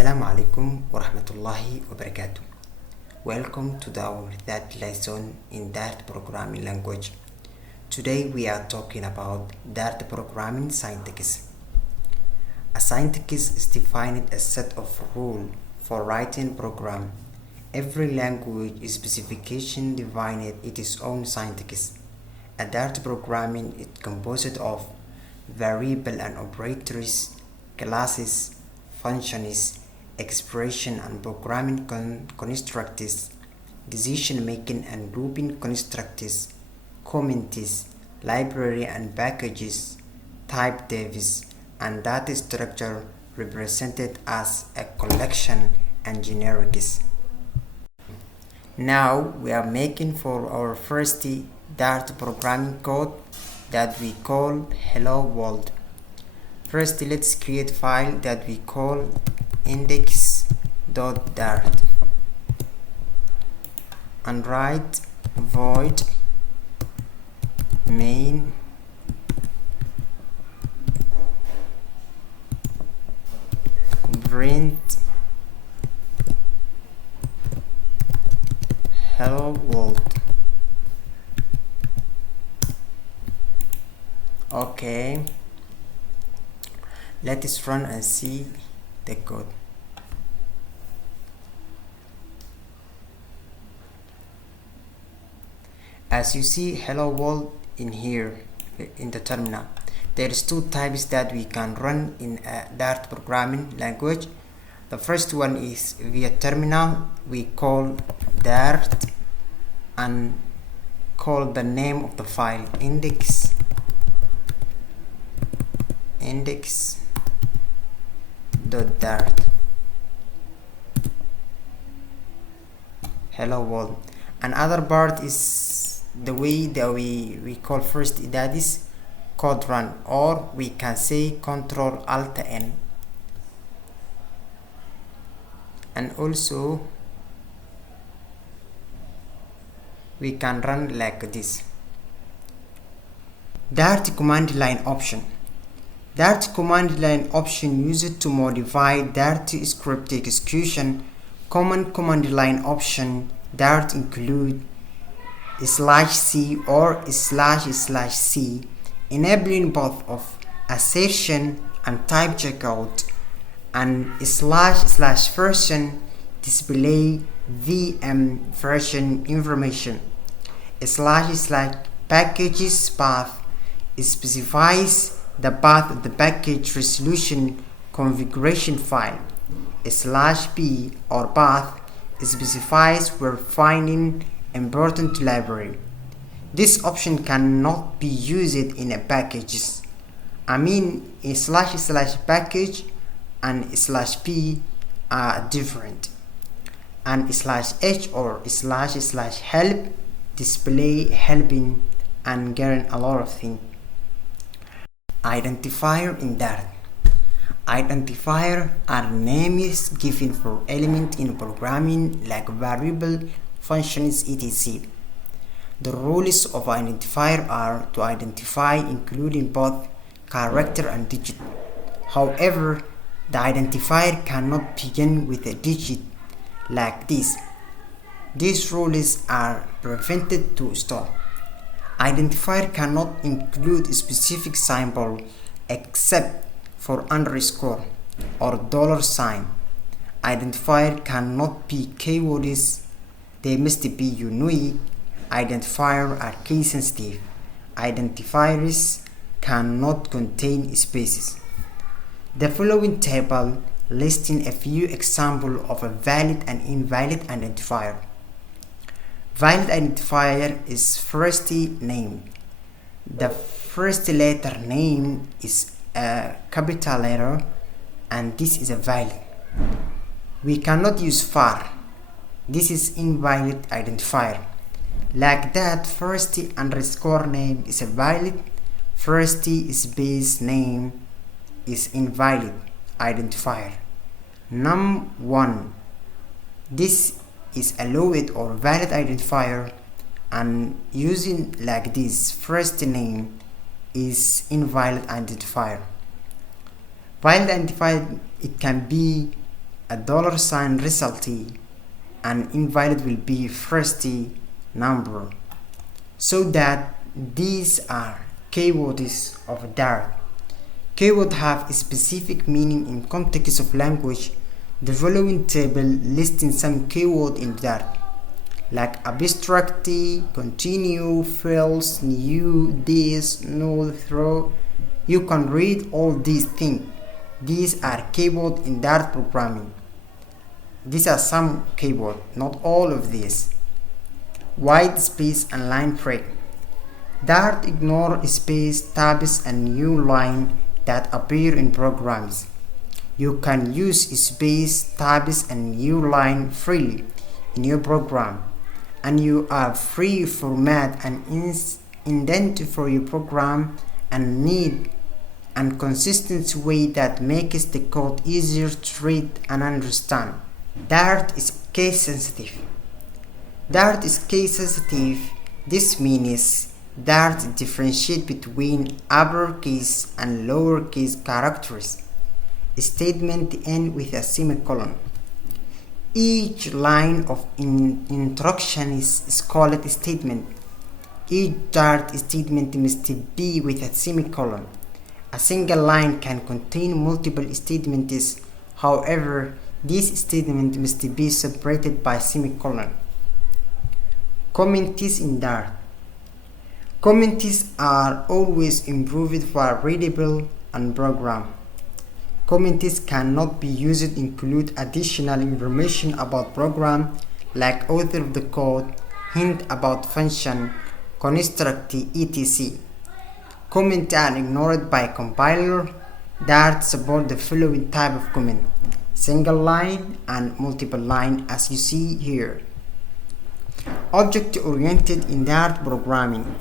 Assalamu alaikum wa rahmatullahi wa barakatuh. Welcome to our third lesson in Dart programming language. Today we are talking about Dart programming syntax. A syntax is defined as a set of rules for writing program. Every language specification defines its own syntax. A Dart programming is composed of variable and operators, classes, functions, expression and programming constructs, decision making and grouping constructs, comments, library and packages, type devs, and data structure represented as a collection and generics. Now we are making for our first Dart programming code that we call hello world. First, let's create a file that we call index.dart and write void main print hello world. Okay, let us run and see the code. As you see hello world in here in the terminal, there is two types that we can run in a Dart programming language. The first one is via terminal. We call Dart and call the name of the file index.dart hello world. Another part is the way that we call first, that is code run, or we can say Control Alt N, and also we can run like this. Dart command line option. Dart command line option used to modify Dart script execution. Common command line option Dart include /c or /c, enabling both of assertion and type checkout, and /version display VM version information. /packages path specifies the path of the package resolution configuration file. /p or path specifies where finding important library. This option cannot be used in a packages. I mean, a /package and /p are different, and /h or /help display helping and getting a lot of things. Identifier in Dart. Identifier are names given for elements in programming like variable, functions, etc. The rules of identifier are to identify including both character and digit. However, the identifier cannot begin with a digit like this. These rules are prevented to store. Identifier cannot include a specific symbol except for underscore or $sign. Identifier cannot be keywords. They must be unique. Identifiers are case sensitive. Identifiers cannot contain spaces. The following table listing a few examples of a valid and invalid identifier. Valid identifier is first name. The first letter name is a capital letter, and this is a valid. We cannot use var. This is invalid identifier. Like that, first underscore name is a valid, first space name is invalid identifier. Num1, this is allowed or valid identifier, and using like this, first name is invalid identifier. Valid identifier, it can be a dollar sign result, and invalid will be first number. So that these are keywords of Dart. Keywords have a specific meaning in context of language. The following table listing some keywords in Dart, like abstract, continue, false, new, this, no, throw. You can read all these things. These are keywords in Dart programming. These are some keywords, not all of these. Whitespace and line break. Dart ignore space, tabs, and new line that appear in programs. You can use space, tabs, and new line freely in your program, and you are free format and indent for your program and need and consistent way that makes the code easier to read and understand. Dart is case sensitive. Dart is case sensitive. This means Dart differentiates between uppercase and lowercase characters. A statement ends with a semicolon. Each line of instruction is called a statement. Each Dart statement must be with a semicolon. A single line can contain multiple statements. However, this statement must be separated by semicolon. Comments in Dart. Comments are always improved for readable and program. Comments cannot be used to include additional information about program, like author of the code, hint about function, construct, etc. Comments are ignored by compiler. Dart support the following type of comment: single line and multiple line, as you see here. Object-oriented in Dart programming.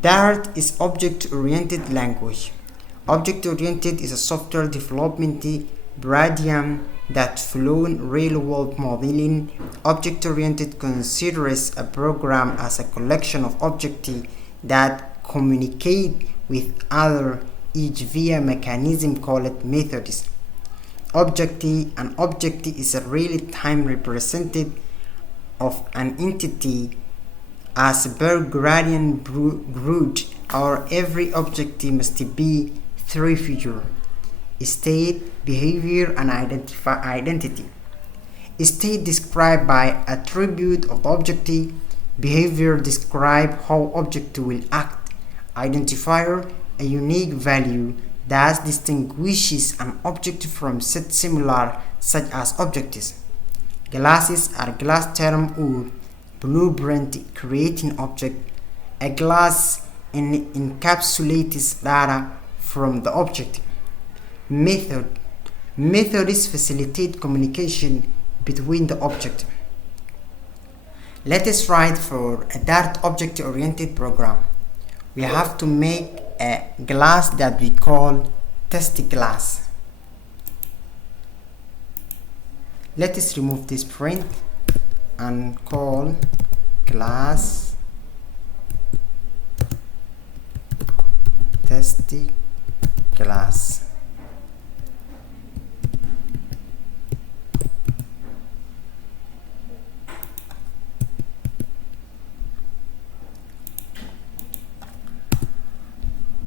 Dart is object-oriented language. Object-oriented is a software development paradigm that follows real-world modeling. Object-oriented considers a program as a collection of objects that communicate with other, each via mechanism called methods. An object is a real-time representative of an entity as Berggradian root, or every object must be three features: state, behavior, and identity. State described by attribute of object. Behavior describe how object will act. Identifier, a unique value that distinguishes an object from set similar, such as objects. Classes are class term or blueprint creating object. A class encapsulates data from the object. Methods facilitate communication between the object. Let us write for a Dart object-oriented program. We have to make a class that we call test class. Let us remove this print and call class test class.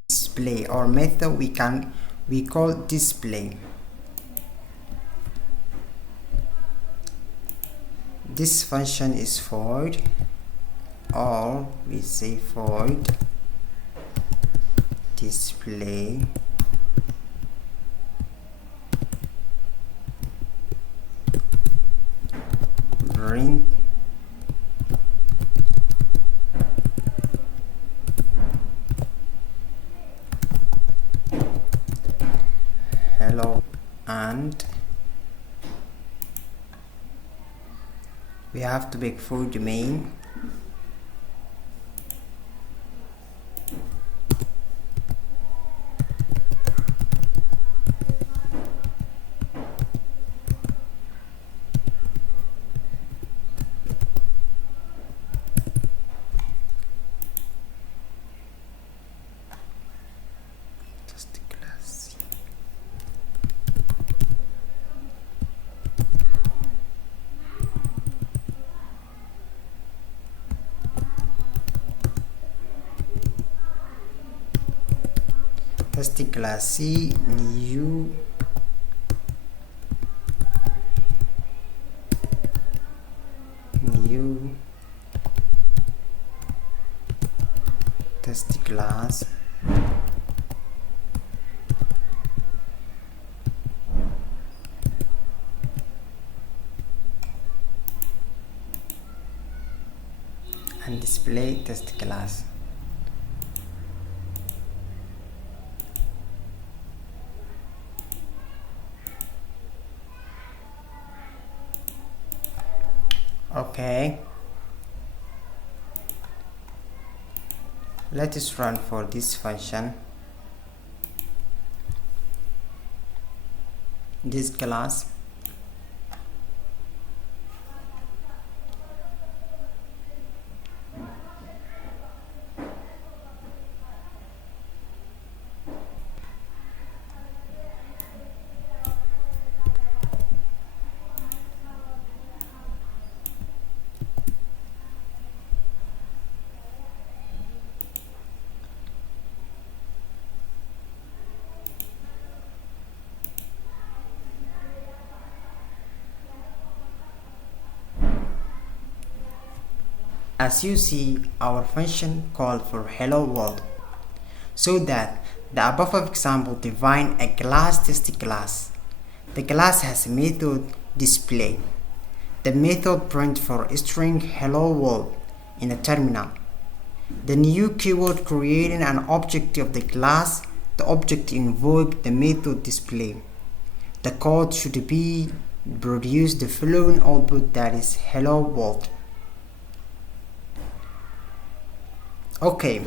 Display or method we call display. This function is void, or we say void display print hello, and we have to make void main. test class C new test class and display test class. Okay, let us run for this function. This class as you see, our function called for hello world, so that the above example define a class test class. The class has a method display. The method print for string hello world in a terminal. The new keyword creating an object of the class. The object invoke the method display. The code should be produce the following output, that is hello world. Okay,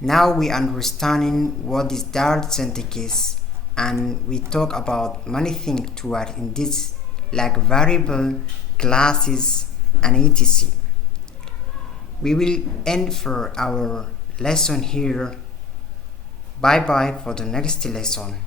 now we understanding what is Dart syntax is, and we talk about many things to add in this, like variable, classes, and etc. We will end for our lesson here. Bye bye for the next lesson.